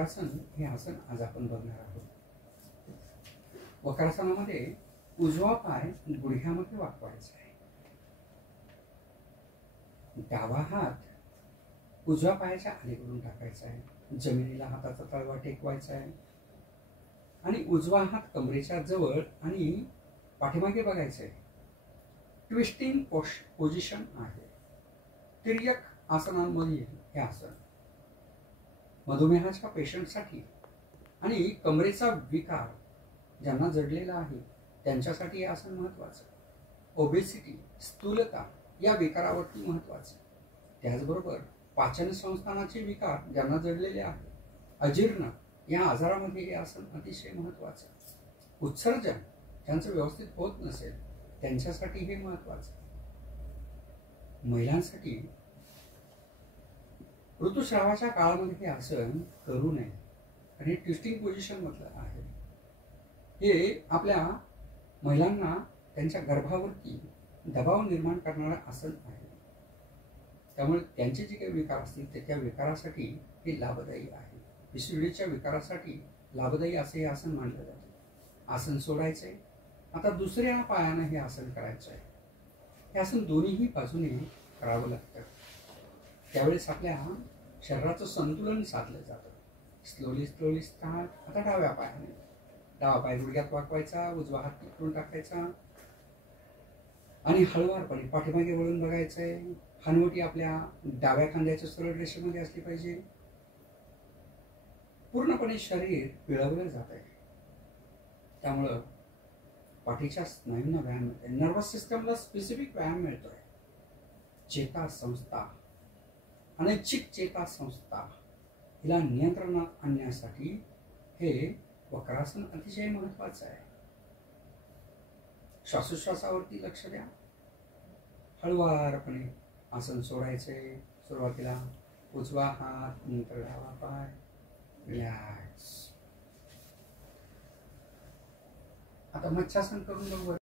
वक्रासन हे आसन आज आपण बघणार आहोत. वक्रासनामध्ये उजवा पाय गुडघ्यामध्ये वाकवायचा आहे. डावा हात उजव्या पायाच्या अलीकडून टाकायचा आहे. जमिनीला हाताचा तळवा टेकवायचा आहे आणि उजवा हात कमरेच्या जवळ आणि पाठीमागे बघायचं आहे. ट्विस्टिंग पोझिशन आहे. तिर्यक आसनांमध्ये हे आसन मधुमेहाच्या पेशंटसाठी आणि कमरेचा विकार ज्यांना जडलेला आहे त्यांच्यासाठी हे आसन महत्वाचं. ओबेसिटी, स्थूलता या विकारावरती महत्वाचं. त्याचबरोबर पाचन संस्थानाचे विकार ज्यांना जडलेले आहे, अजीर्ण या आजारामध्ये हे आसन अतिशय महत्वाचं. उत्सर्जन ज्यांचं व्यवस्थित होत नसेल त्यांच्यासाठी हे महत्वाचं. महिलांसाठी ऋतुस्रावाच्या काळामध्ये हे आसन करू नये आणि ट्विस्टिंग पोझिशन मधलं आहे. हे आपल्या महिलांना त्यांच्या गर्भावरती दबाव निर्माण करणारं आसन आहे. त्यामुळे त्यांचे जे काही विकार असतील त्या विकारासाठी हे लाभदायी आहे. पिसुडीच्या विकारासाठी लाभदायी असे हे आसन मानलं जातं. आसन सोडायचंय. आता दुसऱ्या पायानं हे आसन करायचं आहे. हे आसन दोन्हीही बाजूने करावं लागतं. त्यावेळेस आपल्या शरीराचं संतुलन साधलं जातं. Slowly start. आता डाव्या पायाने डावा पाय गुडघ्यात वाकवायचा, उजवा हात तिकडून टाकायचा आणि हळुवारपणे पाठीमागे वळून बघायचंय. हनुवटी आपल्या डाव्या खांद्याच्या सरळ रेषेमध्ये असली पाहिजे. पूर्णपणे शरीर पिळवलं जात आहे. त्यामुळं पाठीच्या स्नायूंना व्यायाम मिळतोय. नर्वस सिस्टमला स्पेसिफिक व्यायाम मिळतोय. चेता संस्था, अनैच्छिक चेता संस्था हिला नियंत्रणात आणण्यासाठी हे वक्रासन अतिशय महत्वाचं आहे. श्वासोश्वासावरती लक्ष द्या. हळुवारपणे आसन सोडायचे. सुरुवातीला उजवा हात, नंतर डावा पाय. रिलॅक्स. आता मच्छासन करून बघू.